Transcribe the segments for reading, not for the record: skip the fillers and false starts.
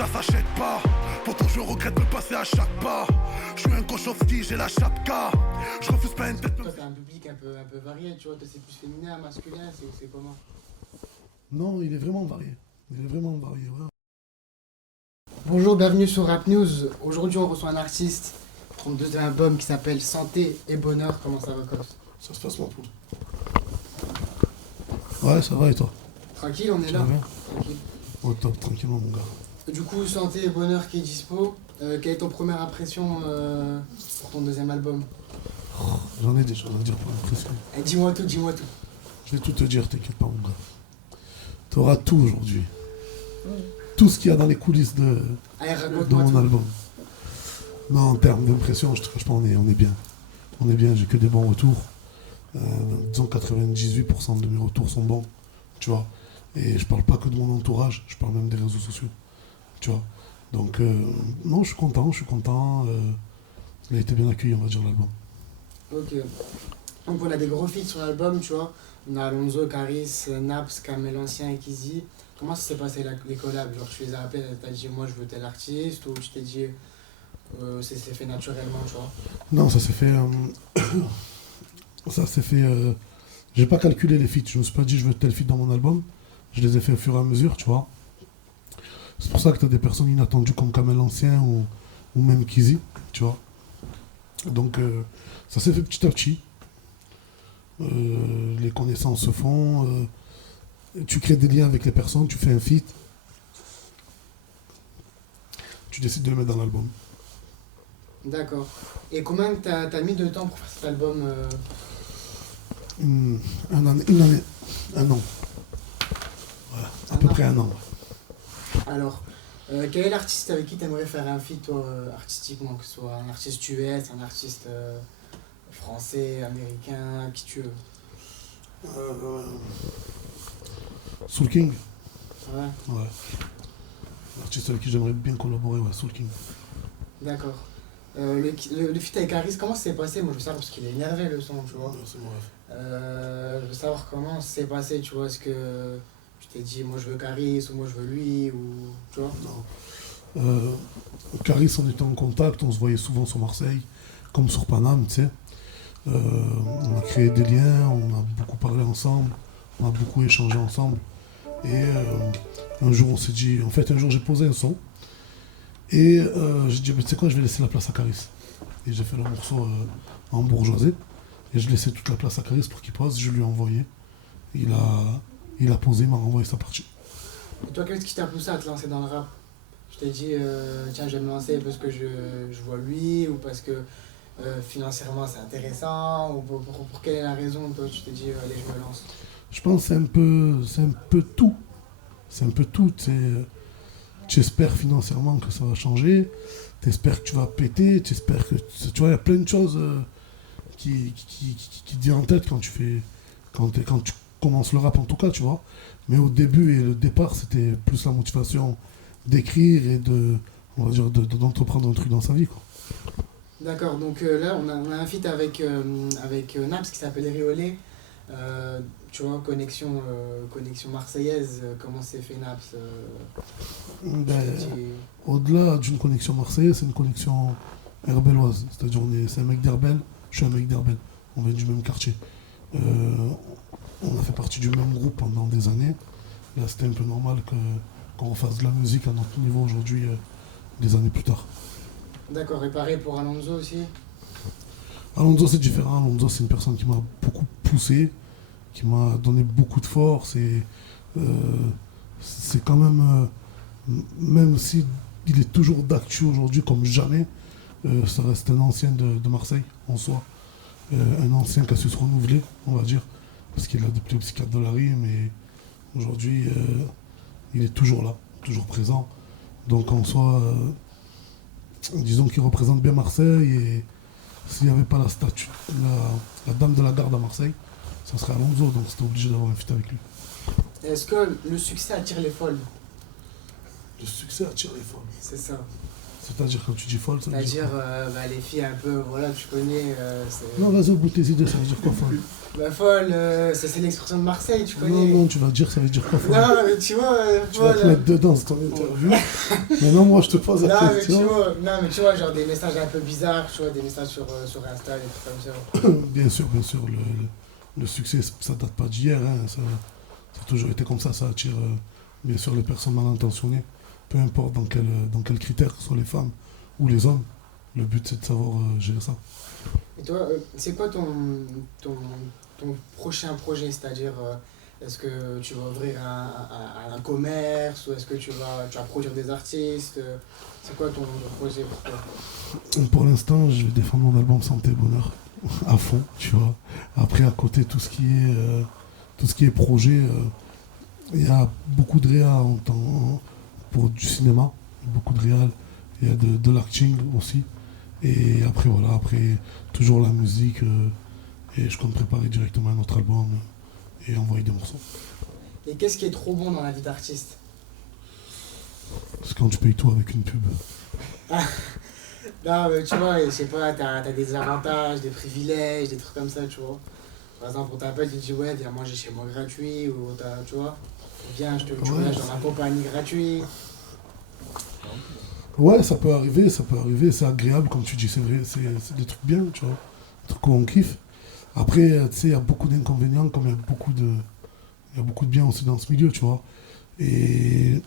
ça s'achète pas. Pourtant je regrette de passer à chaque pas. Je suis un Kochowski, j'ai la chapka. Je refuse pas une tête. Toi t'as un public un peu varié, tu vois, toi c'est plus féminin, masculin, c'est comment? Non, il est vraiment varié. Il est vraiment varié, ouais. Bonjour, bienvenue sur Rap News. Aujourd'hui on reçoit un artiste pour un deuxième album qui s'appelle Santé et Bonheur. Comment ça va, Cops? Ça se passe ma poule. Ouais, ça va et toi? Tranquille, on est Tu là. vas bien? Tranquille. Au top, tranquillement mon gars. Du coup, Santé et Bonheur qui est dispo. Quelle est ton première impression pour ton deuxième album? J'en ai des choses à dire pour l'impression. Dis-moi tout, dis-moi tout. Je vais tout te dire, t'inquiète pas mon gars. T'auras tout aujourd'hui. Tout ce qu'il y a dans les coulisses de Allez, raconte-moi mon tout. album. Non, en termes d'impression, je te cache pas, on est bien. On est bien, j'ai que des bons retours. Disons 98% de mes retours sont bons, tu vois. Et je parle pas que de mon entourage, je parle même des réseaux sociaux, tu vois. Donc, non, je suis content. Il a été bien accueilli, on va dire, l'album. Ok. Donc on a des gros feats sur l'album, tu vois. On a Alonso, Caris, Naps, Kamel Ancien et Kizzy. Comment ça s'est passé les collabs? Genre tu les as appelés, t'as dit moi je veux tel artiste, ou tu t'es dit c'est fait naturellement, tu vois? Non, ça s'est fait. J'ai pas calculé les feats. Je me suis pas dit je veux tel feat dans mon album. Je les ai fait au fur et à mesure, tu vois. C'est pour ça que tu as des personnes inattendues comme Kamel Ancien ou même Kizzy, tu vois. Donc ça s'est fait petit à petit. Les connaissances se font. Tu crées des liens avec les personnes, tu fais un feat. Tu décides de le mettre dans l'album. D'accord. Et combien t'as mis de temps pour faire cet album Une année, un an. Voilà, à peu près un an. Alors, quel est l'artiste avec qui t'aimerais faire un feat, toi, artistiquement? Que ce soit un artiste US, un artiste français, américain, qui tu veux? Soul King. Ouais, Ouais. L'artiste avec qui j'aimerais bien collaborer, ouais, Soul King. d'accord. Le feat avec Harris, comment ça s'est passé? Moi je veux savoir parce qu'il est énervé le son, tu vois. C'est mon rêve. Je veux savoir comment ça s'est passé, tu vois. Est-ce que tu t'es dit moi je veux Caris ou moi je veux lui, ou tu vois? Non. Caris, on était en contact, on se voyait souvent sur Marseille, comme sur Paname, tu sais. On a créé des liens, on a beaucoup parlé ensemble, on a beaucoup échangé ensemble. Et un jour, on s'est dit. En fait, un jour, j'ai posé un son. Et j'ai dit, tu sais quoi, je vais laisser la place à Caris. Et j'ai fait le morceau en bourgeoisie. Et je laissais toute la place à Caris pour qu'il pose. Je lui ai envoyé. Il a posé, il m'a renvoyé sa partie. Et toi, qu'est-ce qui t'a poussé à te lancer dans le rap? Tu t'es dit tiens, je vais me lancer parce que je vois lui, ou parce que financièrement c'est intéressant, ou pour quelle est la raison? Toi, tu t'es dit allez, je me lance. Je pense que c'est un peu tout. C'est un peu tout. Tu espères financièrement que ça va changer. Tu espères que tu vas péter. Tu espères que. Tu vois, il y a plein de choses qui te viennent en tête quand tu commences le rap, en tout cas, tu vois. Mais au début et le départ, c'était plus la motivation d'écrire et on va dire, d'entreprendre un truc dans sa vie, quoi. D'accord, donc là on a un feat avec Naps qui s'appelle Riolé. Tu vois, connexion marseillaise, comment c'est fait Naps Ben, tu t'es dit- au-delà d'une connexion marseillaise, c'est une connexion herbelloise. C'est-à-dire, c'est un mec d'Herbel, je suis un mec d'Herbel. On vient du même quartier. On a fait partie du même groupe pendant des années. Là, c'était un peu normal qu'on fasse de la musique à notre niveau aujourd'hui, des années plus tard. D'accord, et pareil pour Alonso aussi? Alonso, c'est différent. Alonso, c'est une personne qui m'a beaucoup poussé, qui m'a donné beaucoup de force. Et c'est quand même, même si il est toujours d'actu aujourd'hui comme jamais, ça reste un ancien de Marseille en soi. Un ancien qui a su se renouveler, on va dire, parce qu'il a depuis le psychiatre de la rime, et aujourd'hui, il est toujours là, toujours présent. Donc en soi, disons qu'il représente bien Marseille, et s'il n'y avait pas la statue, la dame de la garde à Marseille, ça serait Alonso, donc c'était obligé d'avoir un feat avec lui. Est-ce que le succès attire les folles? Le succès attire les femmes. C'est ça. C'est-à-dire, quand tu dis folle, ça veut dire C'est-à-dire, quoi? bah, les filles un peu, voilà, tu connais, Non, vas-y, au bout de tes idées, ça veut dire quoi, folle? Bah, folle, c'est l'expression de Marseille, tu connais. Non, non, tu vas dire, ça veut dire quoi, folle? Non, mais tu vois, Tu vas te mettre dedans, c'est ton interview. Mais non, moi, je te pose la non, mais tu question. vois, non, mais tu vois, genre des messages un peu bizarres, tu vois, des messages sur Insta, des trucs comme ça. Bien sûr, le succès, ça date pas d'hier, hein, ça a toujours été comme ça attire bien sûr les personnes mal intentionnées, peu importe dans quel critère, que ce soit les femmes ou les hommes. Le but, c'est de savoir gérer ça. Et toi, c'est quoi ton prochain projet? C'est-à-dire, est-ce que tu vas ouvrir un commerce ou est-ce que tu vas produire des artistes? C'est quoi ton projet pour toi? Pour l'instant, je vais défendre mon album Santé et Bonheur à fond, tu vois. Après, à côté, tout ce qui est projet, il y a beaucoup de réa pour du cinéma, beaucoup de réal, il y a de l'acting aussi. Et après, voilà, après, toujours la musique, et je compte préparer directement un autre album et envoyer des morceaux. Et qu'est-ce qui est trop bon dans la vie d'artiste? C'est quand tu payes tout avec une pub. Non, mais tu vois, je sais pas, t'as des avantages, des privilèges, des trucs comme ça, tu vois. Par exemple, on t'appelle, tu dis ouais, viens manger chez moi gratuit, ou tu vois, viens, tu Ouais, voyages dans ma compagnie gratuit. Ouais, ça peut arriver, c'est agréable, comme tu dis, c'est vrai, c'est des trucs bien, tu vois, des trucs qu'on kiffe. Après, tu sais, il y a beaucoup d'inconvénients, comme il y a beaucoup de bien aussi dans ce milieu, tu vois. Et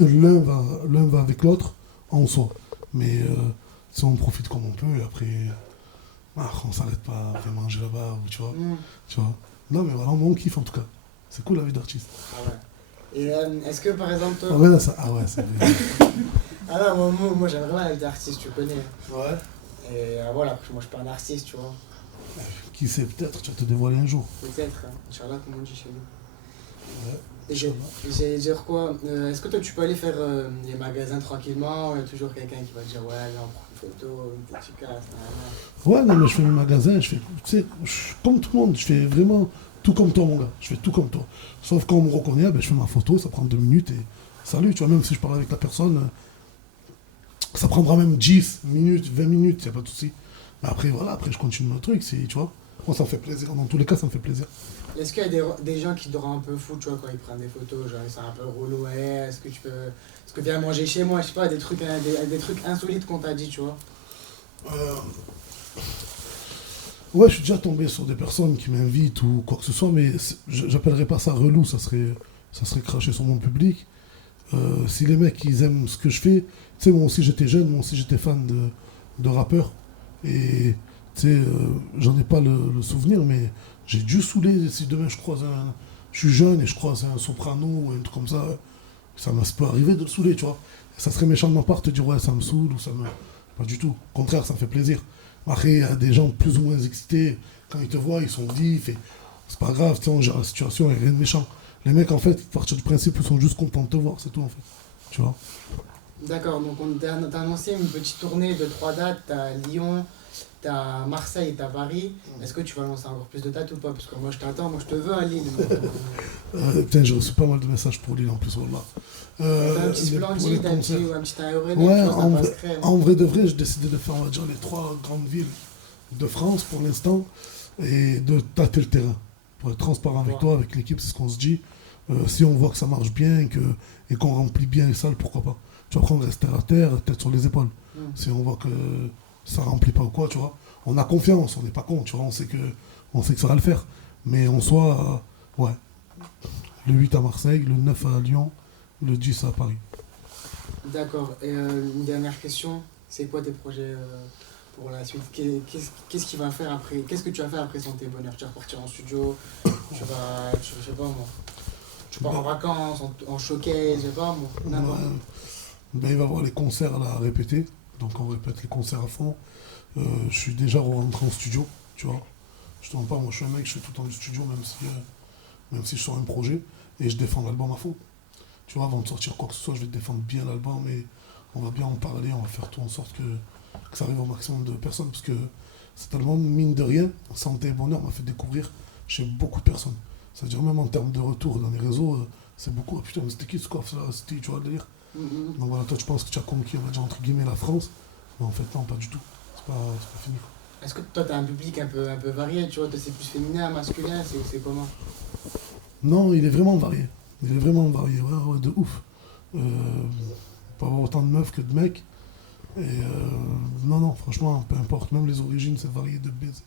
l'un va avec l'autre en soi. Mais si on profite comme on peut, et après, on s'arrête pas à venir manger là-bas, tu vois. Tu vois. Non, mais voilà, moi, on kiffe en tout cas. C'est cool la vie d'artiste. Ah ouais. Et est-ce que par exemple, toi. Ah ouais, c'est vrai. Ah non, moi j'aime vraiment la vie d'artiste, tu connais. Ouais. Et voilà, après, moi je suis pas un artiste, tu vois. Qui sait, peut-être, tu vas te dévoiler un jour. Peut-être, hein. Inch'Allah, comme on dit chez nous. Ouais. Et j'allais dire quoi? Est-ce que toi tu peux aller faire les magasins tranquillement? Il y a toujours quelqu'un qui va te dire ouais, viens, on prend une photo, une dédicace, Ouais, non, mais je fais mes magasins, tu sais, comme tout le monde, je fais vraiment tout comme toi, mon gars. Je fais tout comme toi. Sauf quand on me reconnaît, ben, je fais ma photo, ça prend 2 minutes et salut, tu vois, même si je parle avec la personne, ça prendra même 10 minutes, 20 minutes, y a pas de souci. Mais après, voilà, après je continue mon truc, tu vois. Moi, ça me fait plaisir. Dans tous les cas, ça me fait plaisir. Est-ce qu'il y a des gens qui te rendent un peu fou, tu vois, quand ils prennent des photos, genre c'est un peu relou, ouais, est-ce que viens manger chez moi, je sais pas, des trucs insolites qu'on t'a dit, tu vois? Ouais, je suis déjà tombé sur des personnes qui m'invitent ou quoi que ce soit, mais j'appellerais pas ça relou, ça serait cracher sur mon public. Si les mecs, ils aiment ce que je fais, tu sais, moi aussi j'étais jeune, moi aussi j'étais fan de rappeurs. Et, tu sais, j'en ai pas le souvenir, mais j'ai dû saouler si demain je suis jeune et je croise un soprano ou un truc comme ça peut arriver de le saouler, tu vois. Ça serait méchant de ma part de te dire ouais, ça me saoule ou ça me. Pas du tout. Au contraire, ça me fait plaisir. Après, il y a des gens plus ou moins excités, quand ils te voient, ils sont vifs et c'est pas grave, tu sais, on gère la situation, il n'y a rien de méchant. Les mecs, en fait, à partir du principe, ils sont juste contents de te voir, c'est tout, en fait. Tu vois. D'accord, donc t'as annoncé une petite tournée de 3 dates, t'as Lyon, t'as Marseille et t'as Paris. Est-ce que tu vas lancer encore plus de dates ou pas? Parce que moi je t'attends, moi je te veux à Lille. Putain, j'ai reçu pas mal de messages pour Lille en plus, voilà. T'as un petit pour les Splendide, concerts. un petit aéronef, Ouais, tu vois, ça passe crème. en vrai de vrai, j'ai décidé de faire, on va dire, les 3 grandes villes de France pour l'instant et de tâter le terrain. Pour être transparent avec toi, avec l'équipe, c'est ce qu'on se dit. Si on voit que ça marche bien et qu'on remplit bien les salles, pourquoi pas. Tu vas prendre rester à terre, tête sur les épaules. Si on voit que ça remplit pas ou quoi, tu vois. On a confiance, on n'est pas con, tu vois, on sait que ça va le faire. Mais en soi, ouais. Le 8 à Marseille, le 9 à Lyon, le 10 à Paris. D'accord, et une dernière question, c'est quoi tes projets pour la suite? Qu'est-ce qu'il va faire après? Qu'est-ce que tu vas faire après Santé et Bonheur? Tu vas repartir en studio, je sais pas moi. Tu pars en vacances, en showcase, je sais pas moi. N'importe. Ben, il va y avoir les concerts là, à répéter, donc on répète les concerts à fond. Je suis déjà rentré en studio, tu vois. Je te mens pas, moi je suis un mec, je fais tout le temps du studio, même si je sors un projet, et je défends l'album à fond. Tu vois, avant de sortir quoi que ce soit, je vais défendre bien l'album, et on va bien en parler, on va faire tout en sorte que ça arrive au maximum de personnes, parce que cet album, mine de rien, Santé et Bonheur m'a fait découvrir chez beaucoup de personnes. C'est-à-dire même en termes de retour dans les réseaux, c'est beaucoup. Ah, putain, mais c'était qui ce coffre là? C'était, tu vois, le délire. Donc voilà, toi tu penses que tu as conquis, on va dire entre guillemets, la France, mais en fait non, pas du tout. C'est pas fini. Est-ce que toi, t'as un public un peu varié, tu vois, toi, c'est plus féminin, masculin, c'est comment? Non, il est vraiment varié. Il est vraiment varié, ouais, de ouf. On peut avoir autant de meufs que de mecs. Et non, franchement, peu importe, même les origines, c'est varié de baiser.